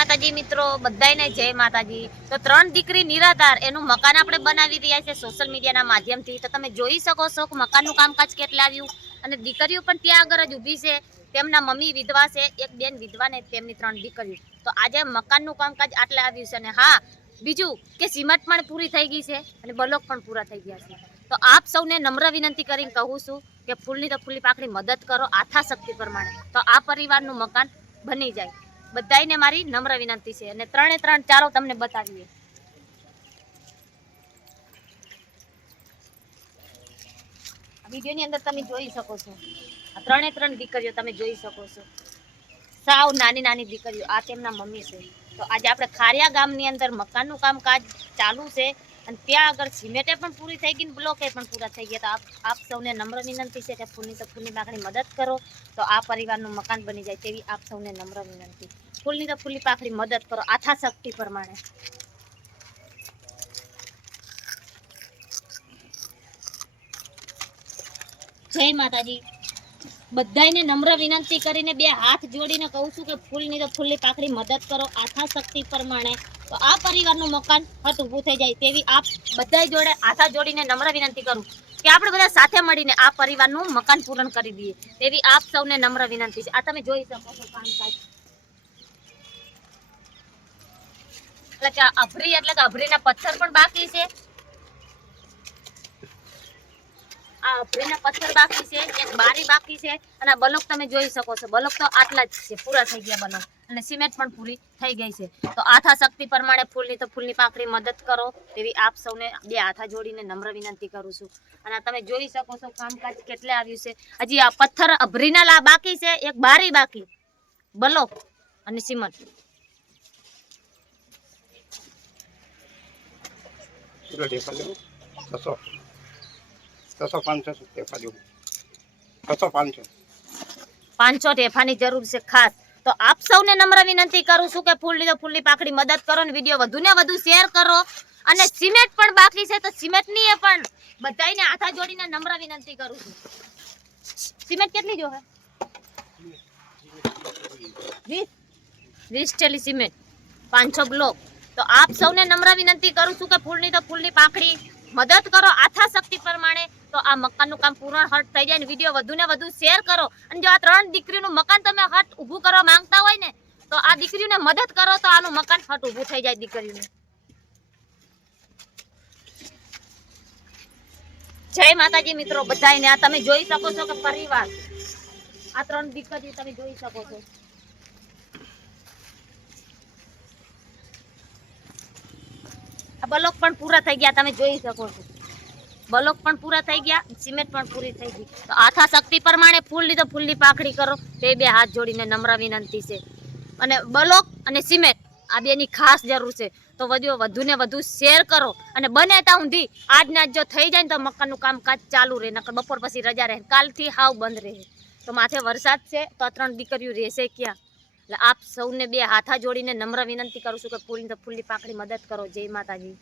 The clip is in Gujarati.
માતાજી મિત્રો, બધાને જય માતાજી। તો ત્રણ દીકરી નિરાધાર એનું મકાન આપણે બનાવી રહ્યા છે સોશિયલ મીડિયાના માધ્યમથી। તો તમે જોઈ શકો છો કે મકાનનું કામકાજ કેટલે આવ્યું અને દીકરીઓ પણ ત્યાં આગળ જ ઊભી છે। તેમના મમ્મી વિધવા છે, એક બેન વિધવા ને તેમની ત્રણ દીકરીઓ। તો આજે મકાનનું કામકાજ આટલે આવ્યું છે અને હા બીજું કે સિમેન્ટ પણ પૂરી થઈ ગઈ છે અને બ્લોક પણ પૂરા થઈ ગયા છે। તો આપ સૌને નમ્ર વિનંતી કરીને કહું છું કે ફૂલની તો ફૂલની પાકડી મદદ કરો આથાશક્તિ પ્રમાણે, તો આ પરિવારનું મકાન બની જાય। બધાને મારી નમ્ર વિનંતી છે અને ત્રણે ત્રણ ચારો તમને બતાવીએ। વિડીયોની અંદર તમે જોઈ શકો છો આ ત્રણે ત્રણ દીકરીઓ તમે જોઈ શકો છો, સાવ નાની નાની દીકરીઓ। આ તેમના મમ્મી છે। તો આજે આપણે ખારિયા ગામની અંદર મકાનનું કામકાજ ચાલુ છે અને ત્યાં આગળ સિમેન્ટે પણ પૂરી થઈ ગઈ, બ્લોકે પણ પૂરા થઈ ગયા। તો આપ સૌને નમ્ર વિનંતી છે કે ફૂલની તો ફૂલની પાકડી મદદ કરો તો આ પરિવારનું મકાન બની જાય તેવી આપ સૌને નમ્ર વિનંતી। ફૂલની તો ફૂલની પાકડી મદદ કરો આથાશક્તિ પ્રમાણે। જય માતાજી। બધાને નમ્ર વિનંતી કરીને બે હાથ જોડીને કહું છું કે ફૂલની તો ફૂલની પાકડી મદદ કરો આથાશક્તિ પ્રમાણે, તો આ પરિવારનું મકાન હટ ઊભું થઈ જાય તેવી આપ બધા જોડે હાથ જોડીને નમ્ર વિનંતી કરું કે આપણે બધા સાથે મળીને આ પરિવારનું મકાન પૂર્ણ કરી દઈએ તેવી આપ સૌને નમ્ર વિનંતી છે। આ તમે જોઈ શકો છો કામકાજ, એટલે કે અભરીના પથ્થર પણ બાકી છે। આ અભરીના પથ્થર બાકી છે, એક બારી બાકી છે અને બ્લોક તમે જોઈ શકો છો, બ્લોક તો આટલા જ છે, પૂરા થઈ ગયા બ્લોક અને સિમેન્ટ પણ પૂરી થઈ ગઈ છે। તો આથાશક્તિ પ્રમાણે ફૂલની તો ફૂલની પાકડી મદદ કરો તેવી આપ સૌને બે હાથ જોડીને નમ્ર વિનંતી કરું છું। અને તમે જોઈ શકો છો કામકાજ કેટલે આવ્યું છે। હજી આ પથ્થર અભરીના બાકી છે, એક બારી બાકી, બ્લોક અને સિમેન્ટ। પાંચસો ટેફાની જરૂર છે ખાસ। તો આપ સૌને નમ્ર વિનંતી કરું છું કે ફૂલની તો ફૂલની પાકડી મદદ કરો અને વિડીયો વધુ ને વધુ શેર કરો। અને સિમેન્ટ પણ બાકી છે તો સિમેન્ટની એ પણ બધાને હાથ જોડીને નમ્ર વિનંતી કરું છું। સિમેન્ટ કેટલી જોહે? 20 થેલી સિમેન્ટ, 500 બ્લોક। તો આપ સૌને નમ્ર વિનંતી કરું છું કે ફૂલની તો ફૂલની પાકડી મદદ કરો આથાશક્તિ પ્રમાણે, તો આ મકાનનું કામ પૂર્ણ હટ થઈ જાય અને વિડીયો વધુ ને વધુ શેર કરો। અને જો આ ત્રણ દીકરીનું મકાન તમે હટ ઊભું કરવા માંગતા હોય ને તો આ દીકરીઓને મદદ કરો તો આનું મકાન હટ ઊભું થઈ જાય દીકરીઓને। જય માતાજી મિત્રો બધાને। આ તમે જોઈ શકો છો કે પરિવાર, આ ત્રણ દીકરીઓ તમે જોઈ શકો છો। આ બ્લોક પણ પૂરા થઈ ગયા, તમે જોઈ શકો છો, બ્લોક પણ પૂરા થઈ ગયા, સિમેન્ટ પણ પૂરી થઈ ગઈ। તો આથાશક્તિ પ્રમાણે ફૂલની તો ફૂલની પાકડી કરો તે બે હાથ જોડીને નમ્ર વિનંતી છે। અને બ્લોક અને સિમેન્ટ આ બેની ખાસ જરૂર છે, તો વધુ ને વધુ શેર કરો અને બને ત્યાં સુધી આજના જો થઈ જાય ને તો મકાનનું કામકાજ ચાલુ રહે, નકર બપોર પછી રજા રહે, કાલથી હાવ બંધ રહે। તો માથે વરસાદ છે તો આ ત્રણ દીકરીઓ રહેશે ક્યાં? એટલે આપ સૌને બે હાથ જોડીને નમ્ર વિનંતી કરું છું કે ફૂલની તો ફૂલની પાકડી મદદ કરો। જય માતાજી।